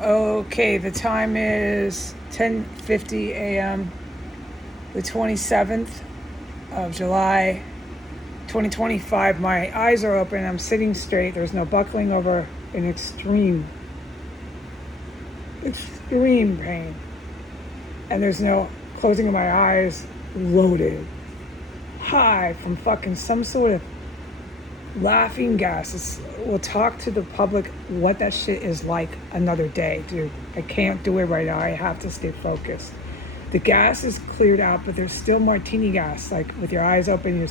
Okay, the time is 10:50 a.m. the 27th of July 2025. My eyes are open. I'm sitting straight. There's no buckling over an extreme pain. And there's no closing of my eyes loaded high from fucking some sort of laughing gas. We'll talk to the public what that shit is like another day, dude. I can't do it right now. I have to stay focused. The gas is cleared out, but there's still martini gas. Like with your eyes open,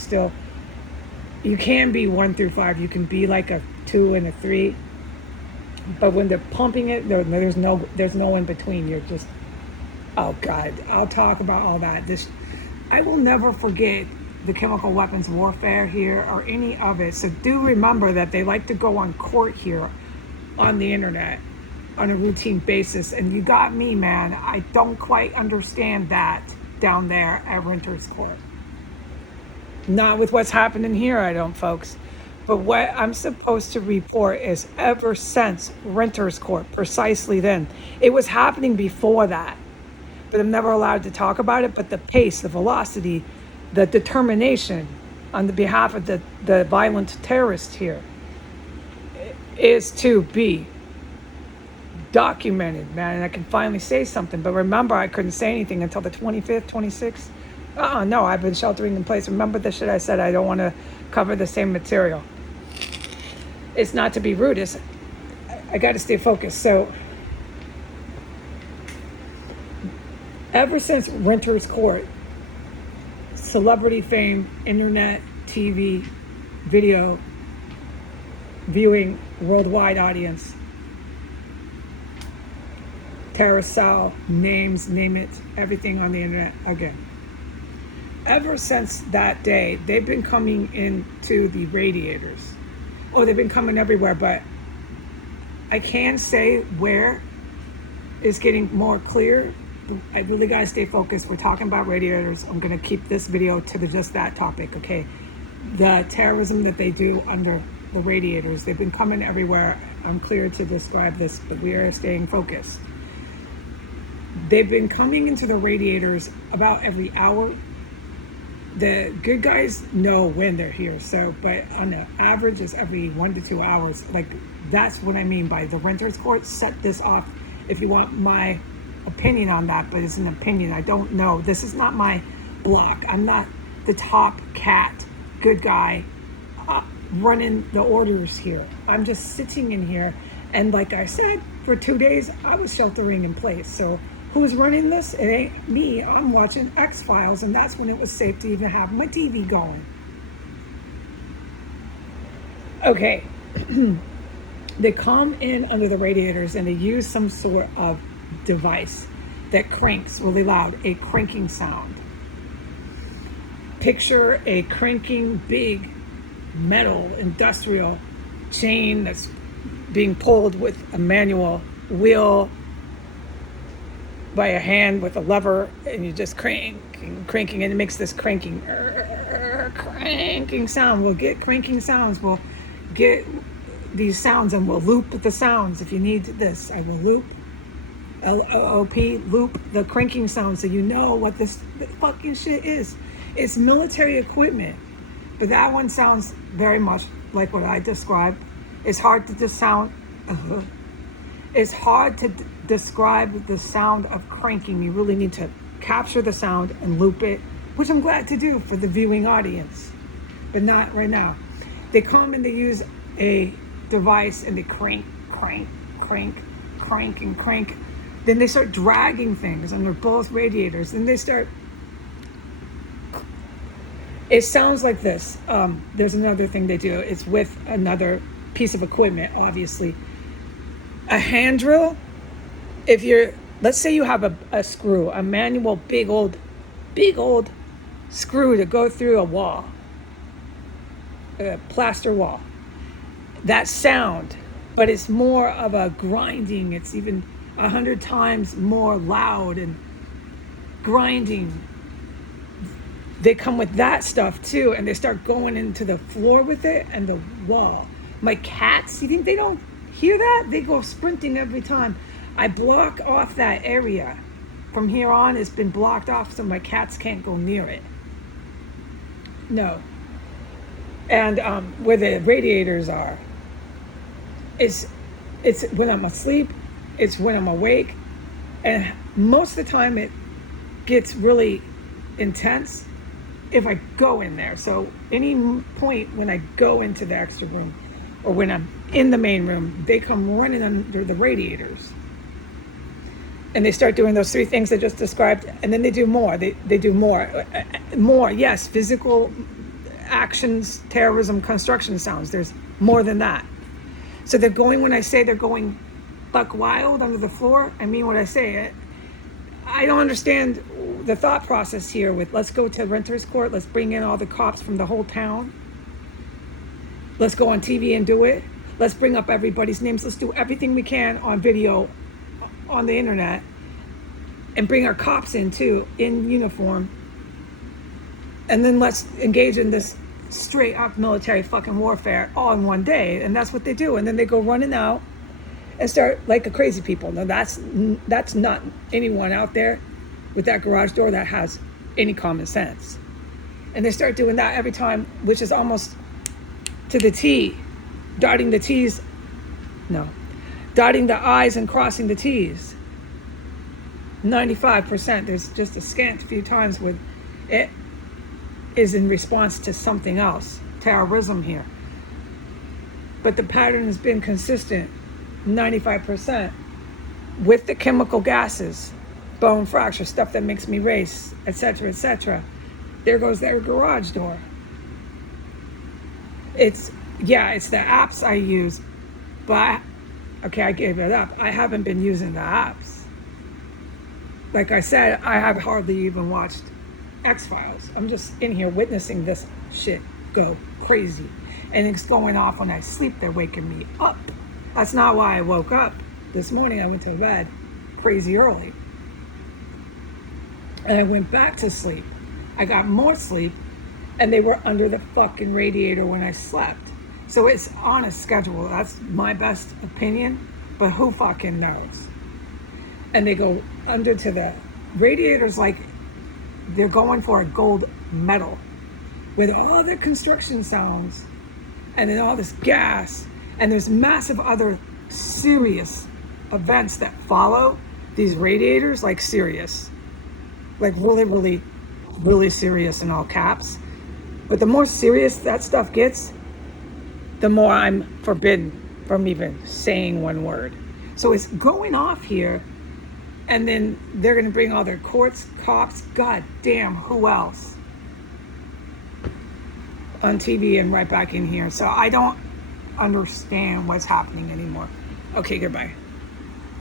you can be 1 through 5. You can be like a 2 and a 3. But when they're pumping it, there's no in between. You're just, oh God, I'll talk about all that. I will never forget the chemical weapons warfare here or any of it. So do remember that they like to go on court here on the internet on a routine basis. And you got me, man. I don't quite understand that down there at Renters Court. Not with what's happening here, I don't, folks. But what I'm supposed to report is ever since Renters Court, precisely then. It was happening before that, but I'm never allowed to talk about it. But the pace, the velocity, the determination on the behalf of the violent terrorist here is to be documented, man. And I can finally say something. But remember, I couldn't say anything until the 25th, 26th. No, I've been sheltering in place. Remember the shit I said? I don't want to cover the same material. It's not to be rude. I got to stay focused. So ever since Renters Court, celebrity fame, internet, TV, video, viewing, worldwide audience, terrorist cell, names, name it, everything on the internet again. Ever since that day, they've been coming into the radiators. Oh, they've been coming everywhere, but I can say where it's getting more clear. I really gotta stay focused. We're talking about radiators. I'm gonna keep this video to just that topic, okay? The terrorism that they do under the radiators. They've been coming everywhere. I'm clear to describe this, but we are staying focused. They've been coming into the radiators about every hour. The good guys know when they're here, but on the average it's every 1 to 2 hours. Like, that's what I mean by the Renters Court set this off. If you want my opinion on that, but it's an opinion. I don't know. This is not my block. I'm not the top cat, good guy, running the orders here. I'm just sitting in here, and like I said, for 2 days I was sheltering in place. So who's running this? It ain't me. I'm watching X-Files, and that's when it was safe to even have my TV going. Okay. They come in under the radiators and they use some sort of device that cranks really loud, a cranking sound. Picture a cranking big metal industrial chain that's being pulled with a manual wheel by a hand with a lever, and you just cranking, and it makes this cranking sound. We'll get cranking sounds. We'll get these sounds, and we'll loop the sounds. If you need this, I will loop, L-O-O-P, loop the cranking sound so you know what this fucking shit is. It's military equipment, but that one sounds very much like what I described. It's hard to just sound. It's hard to describe the sound of cranking. You really need to capture the sound and loop it, which I'm glad to do for the viewing audience, but not right now. They come and they use a device and they crank. Then they start dragging things under both radiators. And they start, it sounds like this. There's another thing they do. It's with another piece of equipment, obviously. A hand drill, let's say you have a screw, a manual big old screw to go through a wall, a plaster wall. That sound, but it's more of a grinding. It's even 100 times more loud and grinding. They come with that stuff too, and they start going into the floor with it and the wall. My cats, you think they don't hear that? They go sprinting every time. I block off that area. From here on, it's been blocked off so my cats can't go near it. No. And where the radiators are, it's when I'm asleep, it's when I'm awake, and most of the time it gets really intense if I go in there. So any point when I go into the extra room or when I'm in the main room, they come running under the radiators. And they start doing those 3 things I just described, and then they do more. They do more. More, yes, physical actions, terrorism, construction sounds. There's more than that. So they're going, when I say they're going buck wild under the floor, I mean what I say. I don't understand the thought process here with let's go to renters court, let's bring in all the cops from the whole town. Let's go on TV and do it. Let's bring up everybody's names. Let's do everything we can on video, on the internet, and bring our cops in too, in uniform. And then let's engage in this straight up military fucking warfare all in one day. And that's what they do. And then they go running out and start like a crazy people. Now that's not anyone out there with that garage door that has any common sense. And they start doing that every time, which is almost to the T, dotting the T's. No, dotting the I's and crossing the T's. 95%. There's just a scant few times with it is in response to something else, terrorism here. But the pattern has been consistent, 95%, with the chemical gases, bone fracture, stuff that makes me race, etc., etc. There goes their garage door. It's the apps I use, but I gave it up. I haven't been using the apps. Like I said, I have hardly even watched X-Files. I'm just in here witnessing this shit go crazy. And it's going off when I sleep. They're waking me up. That's not why I woke up. This morning I went to bed crazy early. And I went back to sleep. I got more sleep, and they were under the fucking radiator when I slept. So it's on a schedule. That's my best opinion, but who fucking knows? And they go under to the radiators like they're going for a gold medal with all the construction sounds and then all this gas. And there's massive other serious events that follow these radiators, like serious. Like really, really, really serious in all caps. But the more serious that stuff gets, the more I'm forbidden from even saying one word. So it's going off here, and then they're going to bring all their courts, cops, god damn, who else? On TV and right back in here. So I don't understand what's happening anymore. Okay, goodbye.